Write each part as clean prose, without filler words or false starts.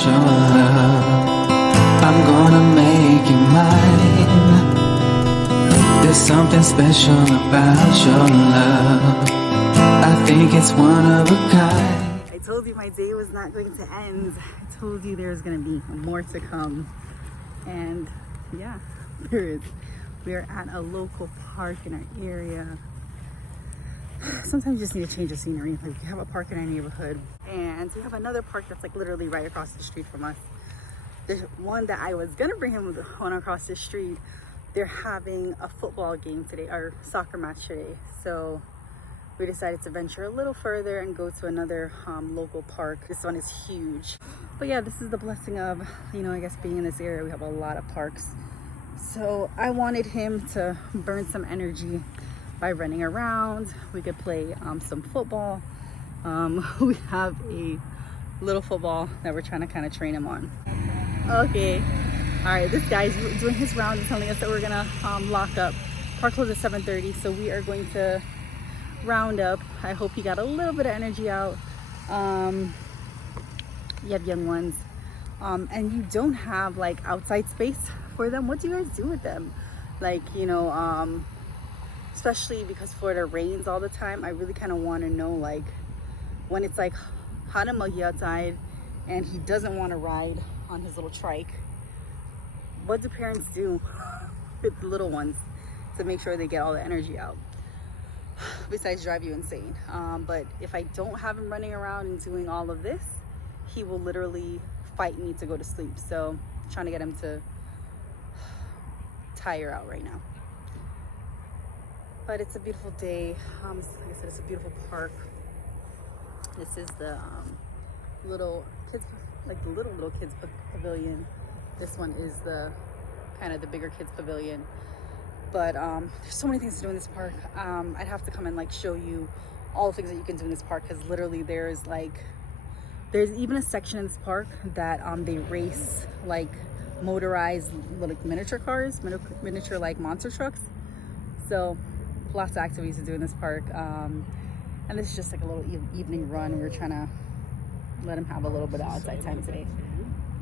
about your love. I'm gonna make you mine. There's something special about your love. I think it's one of a kind. I told you my day was not going to end. I told you there's going to be more to come. And yeah, there is. We're at a local park in our area. Sometimes you just need to change the scenery. Like, we have a park in our neighborhood, and we have another park that's like literally right across the street from us. There's one that I was gonna bring him on across the street. They're having a football game today, or soccer match today. So we decided to venture a little further and go to another local park. This one is huge. But yeah, this is the blessing of, I guess being in this area. We have a lot of parks. So I wanted him to burn some energy by running around. We could play some football. We have a little football that we're trying to kind of train him on. Okay. All right, this guy's doing his rounds and telling us that we're gonna lock up. Park closes at 7:30, so we are going to round up. I hope he got a little bit of energy out. You have young ones, and you don't have like outside space for them. What do you guys do with them? Like, especially because Florida rains all the time. I really kind of want to know, like, when it's like hot and muggy outside and he doesn't want to ride on his little trike, what do parents do with the little ones to make sure they get all the energy out, besides drive you insane? But if I don't have him running around and doing all of this, he will literally fight me to go to sleep. So I'm trying to get him to tire out right now. But it's a beautiful day. Like I said, it's a beautiful park. This is the little kids, like the little kids pavilion. This one is the kind of the bigger kids pavilion. But there's so many things to do in this park. I'd have to come and like show you all the things that you can do in this park, because literally there's even a section in this park that they race like motorized like miniature cars, miniature like monster trucks. So lots of activities to do in this park. And this is just like a little evening run. We were trying to let him have a little bit of outside time today.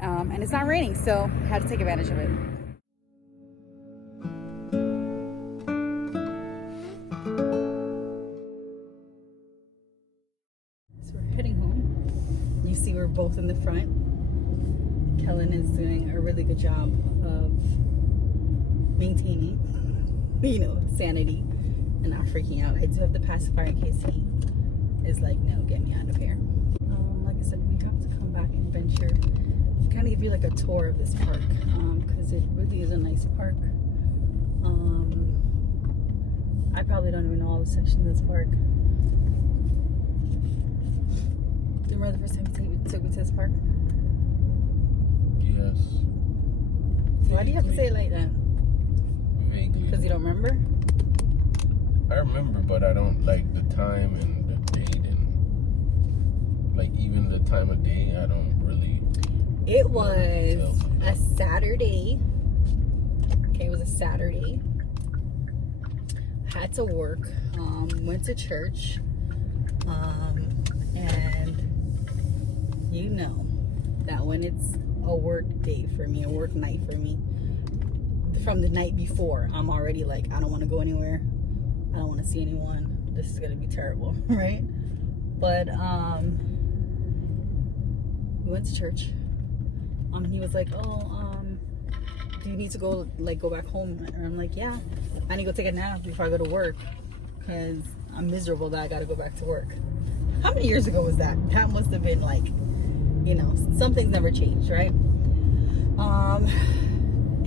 And it's not raining, so I had to take advantage of it. So we're heading home. You see we're both in the front. Kellen is doing a really good job of maintaining, sanity and not freaking out. I do have the pacifier in case he is like, no, get me out of here. Like I said, we have to come back and venture, kind of give you like a tour of this park, because it really is a nice park. I probably don't even know all the sections of this park. Do you remember the first time you took me to this park? Yes. Why do you have to say it like that? Vaguely. Because you don't remember? I remember, but I don't like the time and the date, and like even the time of day, I don't really. It was a Saturday. Okay, it was a Saturday. Had to work. Went to church. And you know that when it's a work day for me, a work night for me, from the night before, I'm already like, I don't want to go anywhere. I don't want to see anyone. This is gonna be terrible, right? But we went to church. And he was like, do you need to go back home? And I'm like, yeah, I need to go take a nap before I go to work, because I'm miserable that I got to go back to work. How many years ago was that? That must have been like, some things never changed, right?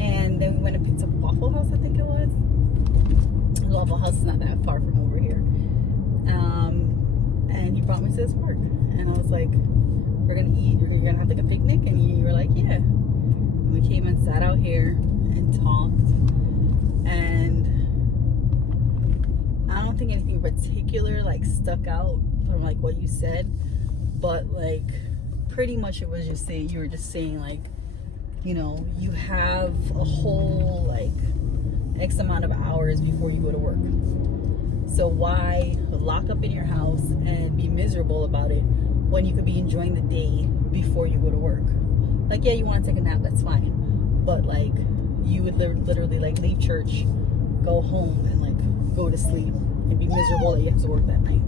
And then we went and picked up Waffle House, I think it was. Waffle House is not that far from over here. And he brought me to this park, and I was like, we're gonna eat, we're gonna have like a picnic, and you were like, yeah. And we came and sat out here and talked, and I don't think anything particular like stuck out from like what you said, but like pretty much it was just saying, you were just saying like, you have a whole like X amount of hours before you go to work. So why lock up in your house and be miserable about it when you could be enjoying the day before you go to work? Like, yeah, you want to take a nap, that's fine. But like, you would literally like leave church, go home, and like go to sleep and be miserable that you have to work that night.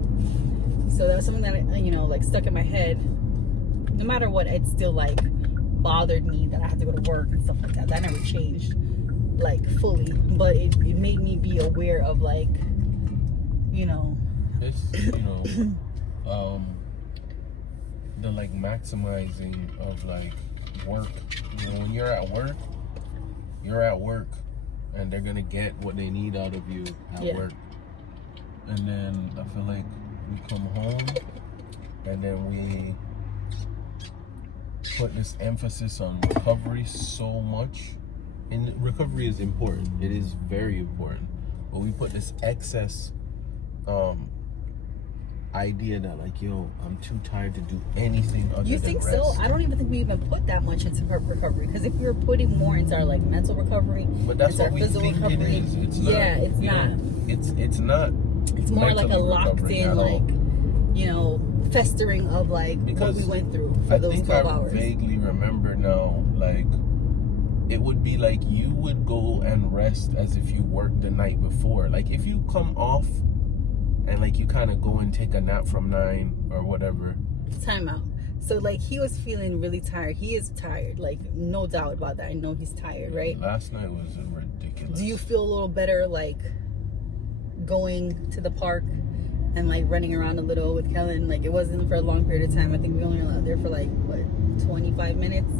So that was something that, you know, like stuck in my head. No matter what, it still like bothered me that I had to go to work and stuff like that. That never changed like fully, but it made me be aware of like, you know, it's, you know, the like maximizing of like work. You know, when you're at work, and they're gonna get what they need out of you at work. And then I feel like we come home, and then we put this emphasis on recovery so much. And recovery is important. It is very important. But we put this excess idea that like, yo, I'm too tired to do anything other than rest. You think so? I don't even think we even put that much into recovery, because if we were putting more into our like mental recovery, but that's what we think recovery, it is. It's not. Yeah, it's not. It's not. It's more like a locked in, like, you know, festering of like because what we went through for those 12 hours. I vaguely remember now, like, it would be like you would go and rest as if you worked the night before. Like, if you come off and like you kind of go and take a nap from 9 or whatever. Time out. So like, he was feeling really tired. He is tired, like, no doubt about that. I know he's tired, right? Last night was ridiculous. Do you feel a little better like going to the park and like running around a little with Kellen? Like, it wasn't for a long period of time. I think we only were out there for like, what, 25 minutes?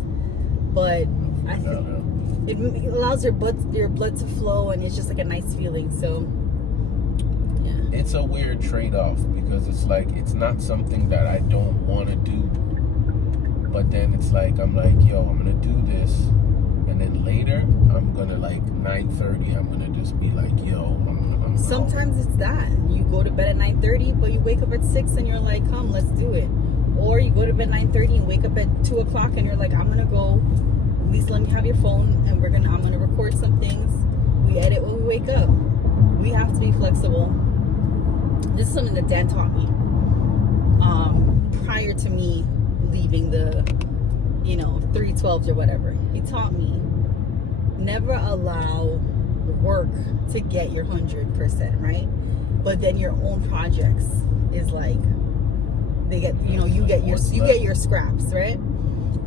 But I think it allows your blood to flow, and it's just like a nice feeling. So yeah, it's a weird trade-off, because it's like, it's not something that I don't want to do, but then it's like, I'm like, yo, I'm gonna do this, and then later I'm gonna like 9:30, I'm gonna just be like, yo, I'm sometimes it's that you go to bed at 9:30, but you wake up at 6 and you're like, come, let's do it. Or you go to bed 9:30 and wake up at 2 o'clock and you're like, I'm gonna go, at least let me have your phone, and I'm gonna record some things. We edit when we wake up. We have to be flexible. This is something that Dan taught me prior to me leaving the, you know, 312s or whatever. He taught me, never allow work to get your 100%, right? But then your own projects is like, they get, you know, you get your scraps, right?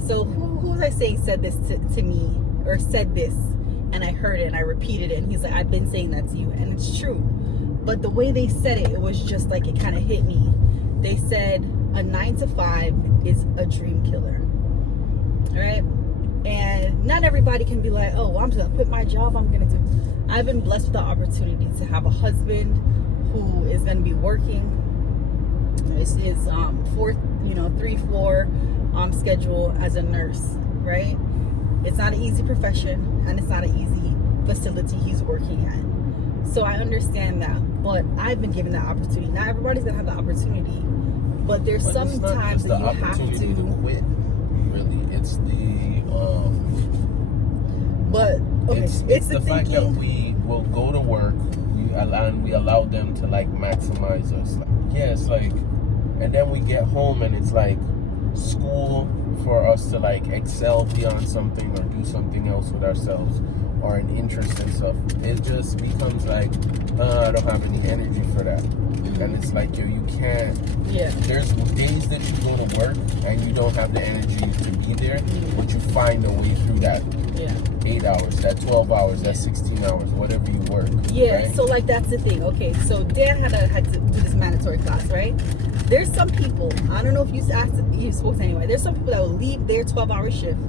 So who was I saying said this to me, or said this, and I heard it and I repeated it, and he's like, I've been saying that to you, and it's true. But the way they said it, it was just like, it kind of hit me. They said a 9 to 5 is a dream killer, right? And not everybody can be like, oh, I'm just gonna quit my job, I've been blessed with the opportunity to have a husband who is going to be working. This is 3-4 schedule as a nurse, right? It's not an easy profession, and it's not an easy facility he's working at. So I understand that, but I've been given that opportunity. Not everybody's going to have the opportunity, but there's some times that you have to quit. Really, it's the but okay, it's the fact that we will go to work, we allow them to like maximize us. Like, yeah, it's like, and then we get home and it's like school for us to like excel beyond something or do something else with ourselves, or an interest in stuff. It just becomes like, I don't have any energy for that. And it's like, yo, you can't. Yeah. There's days that you go to work and you don't have the energy to be there, but you find a way through that. Yeah. 8 hours, that 12 hours, that 16 hours, whatever you work. Yeah. Right? So like, that's the thing. Okay. So Dan had to do this mandatory class, right? There's some people, I don't know if you spoke to anyway. There's some people that will leave their 12-hour shift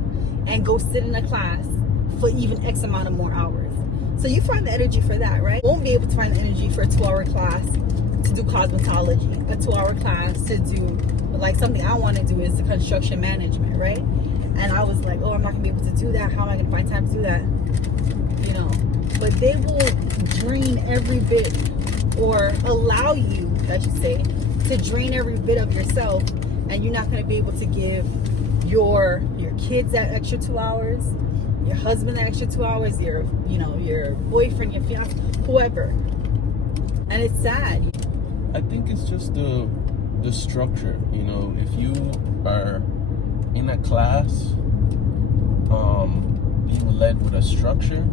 and go sit in a class for even X amount of more hours. So you find the energy for that, right? Won't be able to find the energy for a 2-hour class to do cosmetology, a 2-hour class to do, like, something I want to do is the construction management, right? And I was like, oh, I'm not gonna be able to do that. How am I gonna find time to do that? You know, but they will drain every bit, or allow you, I should say, to drain every bit of yourself, and you're not gonna be able to give your kids that extra 2 hours, your husband that extra 2 hours, your boyfriend, your fiance, whoever. And it's sad. I think it's just the structure. You know, if you are in a class a structure,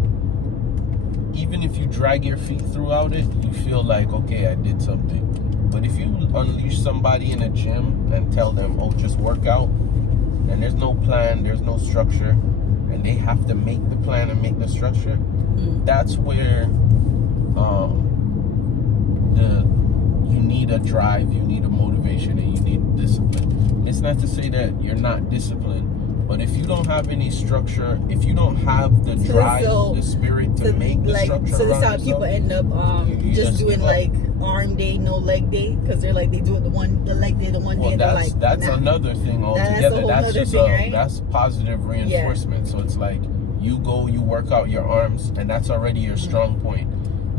even if you drag your feet throughout it, you feel like, okay, I did something. But if you unleash somebody in a gym and tell them, oh, just work out, and there's no plan, there's no structure, and they have to make the plan and make the structure, that's where you need a drive, you need a motivation, and you need discipline. It's not to say that you're not disciplined, but if you don't have any structure, if you don't have the drive, the spirit to make the structure, so this around how people end up you just doing give up. like arm day, no leg day, because they're like, they do it the leg day, the one day, and they're like, that's nah. another thing altogether. That's a whole That's nother just thing, right? That's positive reinforcement. So it's like you go, you work out your arms, and that's already your strong point.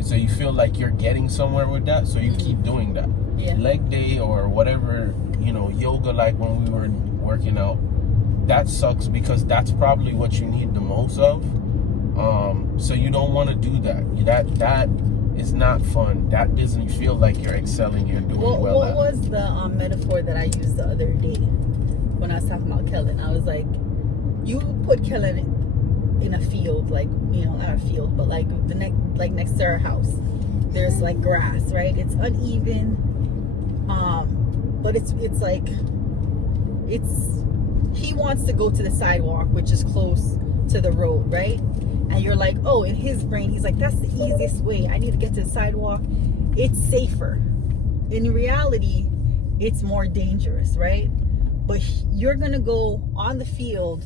So you feel like you're getting somewhere with that, so you keep doing that. Leg day or whatever, yoga, like when we were working out, that sucks because that's probably what you need the most of. So you don't want to do that. That is not fun. That doesn't feel like you're excelling, you're doing well. What was the metaphor that I used the other day when I was talking about Kellen? I was like, you put Kellen in a field, like, not a field, but like next to our house, there's like grass, right? It's uneven, but it's like, he wants to go to the sidewalk, which is close to the road, right? And you're like, oh, in his brain, he's like, that's the easiest way. I need to get to the sidewalk. It's safer. In reality, it's more dangerous, right? But you're gonna go on the field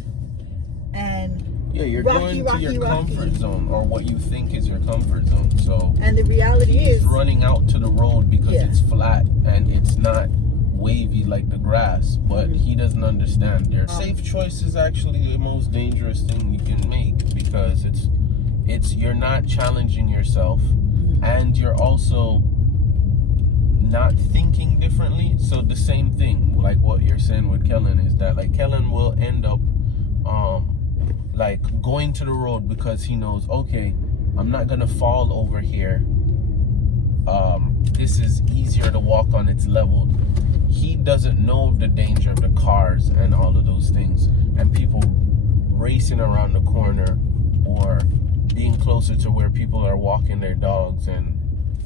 and you're going to your comfort zone, or what you think is your comfort zone. So, and the reality is running out to the road because it's flat and it's not wavy like the grass, but he doesn't understand. Their safe choice is actually the most dangerous thing you can make, because it's you're not challenging yourself, and you're also not thinking differently. So the same thing, like what you're saying with Kellen, is that like Kellen will end up like going to the road because he knows, okay, I'm not gonna fall over here. This is easier to walk on, it's leveled. He doesn't know the danger of the cars and all of those things, and people racing around the corner, or being closer to where people are walking their dogs and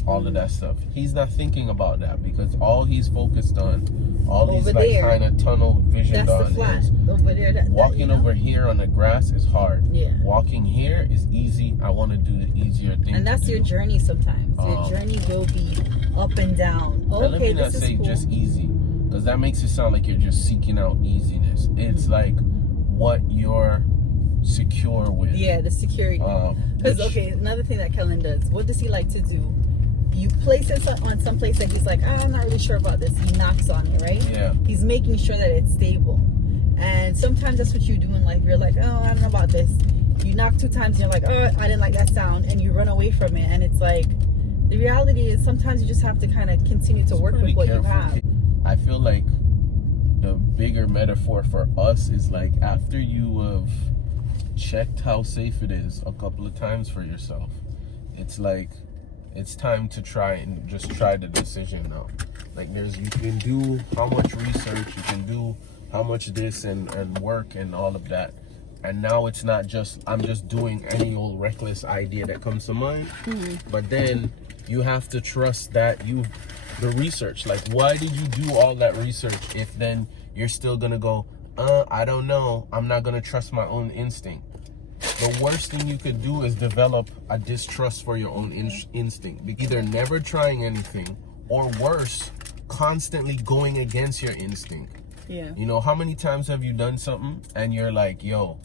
all of that stuff. He's not thinking about that, because all he's focused on, all these like kind of tunnel vision on, is over there. Walking over here on the grass is hard. Yeah. Walking here is easy. I want to do the easier thing. And that's your journey sometimes. Your journey will be up and down. Okay, let me not say just easy, because that makes it sound like you're just seeking out easiness. It's like what you're secure with. Yeah, the security. Because, another thing that Kellen does, what does he like to do? You place it on some place that he's like, I'm not really sure about this. He knocks on it, right? Yeah. He's making sure that it's stable. And sometimes that's what you do in life. You're like, oh, I don't know about this. You knock 2 times and you're like, oh, I didn't like that sound. And you run away from it. And it's like, the reality is sometimes you just have to kind of continue to work with what you have. I feel like the bigger metaphor for us is like, after you have checked how safe it is a couple of times for yourself, it's like, it's time to try the decision now. Like, you can do how much research, you can do how much this and work and all of that. And now it's not just, I'm just doing any old reckless idea that comes to mind. But then you have to trust that the research, like, why did you do all that research if then you're still gonna go, I don't know, I'm not gonna trust my own instinct. The worst thing you could do is develop a distrust for your own instinct. Either never trying anything, or worse, constantly going against your instinct. Yeah. How many times have you done something and you're like, yo,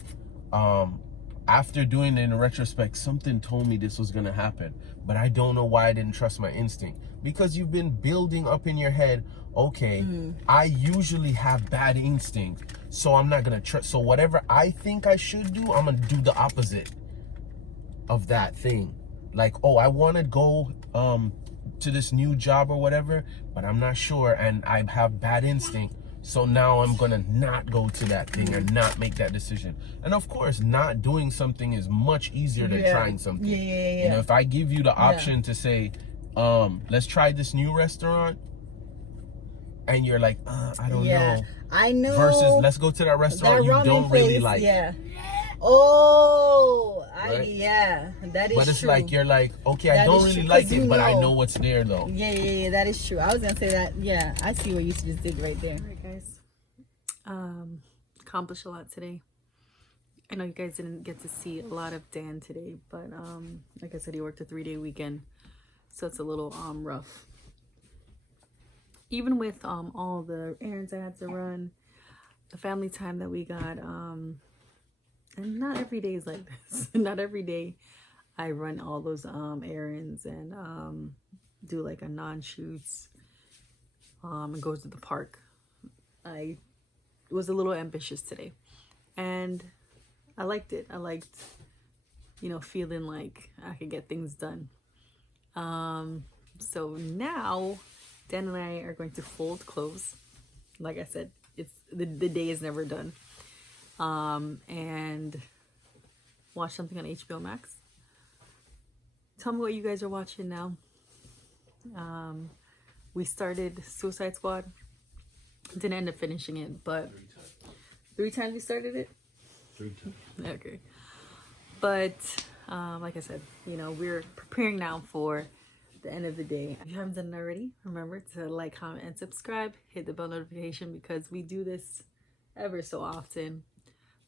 after doing it in retrospect, something told me this was gonna happen, but I don't know why I didn't trust my instinct. Because you've been building up in your head, okay, I usually have bad instinct, so I'm not gonna trust. So whatever I think I should do, I'm gonna do the opposite of that thing. Like, oh, I want to go to this new job or whatever, but I'm not sure, and I have bad instinct, so now I'm gonna not go to that thing and not make that decision. And of course, not doing something is much easier than trying something. Yeah. If I give you the option to say, let's try this new restaurant, and you're like, I don't know. I know. Versus, let's go to that restaurant you don't really like. Yeah. Oh, Right? yeah, that is true. But it's like you're like, okay, I That don't is really true, like 'cause it, you but I know. know what's there though. Yeah, that is true. I was gonna say that. Yeah, I see what you just did right there. All right, guys. Accomplished a lot today. I know you guys didn't get to see a lot of Dan today, but like I said, he worked a 3-day weekend, so it's a little rough. Even with all the errands I had to run, the family time that we got, and not every day is like this. Not every day I run all those errands and do like a non-shoots and go to the park. I was a little ambitious today, and I liked it. I liked, feeling like I could get things done. So now Dan and I are going to fold clothes. Like I said, it's the day is never done. And watch something on HBO Max. Tell me what you guys are watching now. We started Suicide Squad. Didn't end up finishing it, but 3 times we started it? 3 times. Okay. But like I said, we're preparing now for the end of the day. If you haven't done it already, remember to like, comment, and subscribe. Hit the bell notification because we do this ever so often.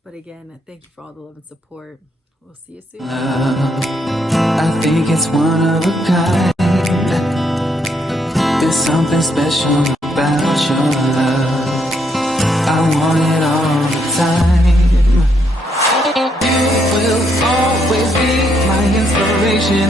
But again, thank you for all the love and support. We'll see you soon. I think it's one of a kind. There's something special about your love. I want it all the time. You will always be my inspiration.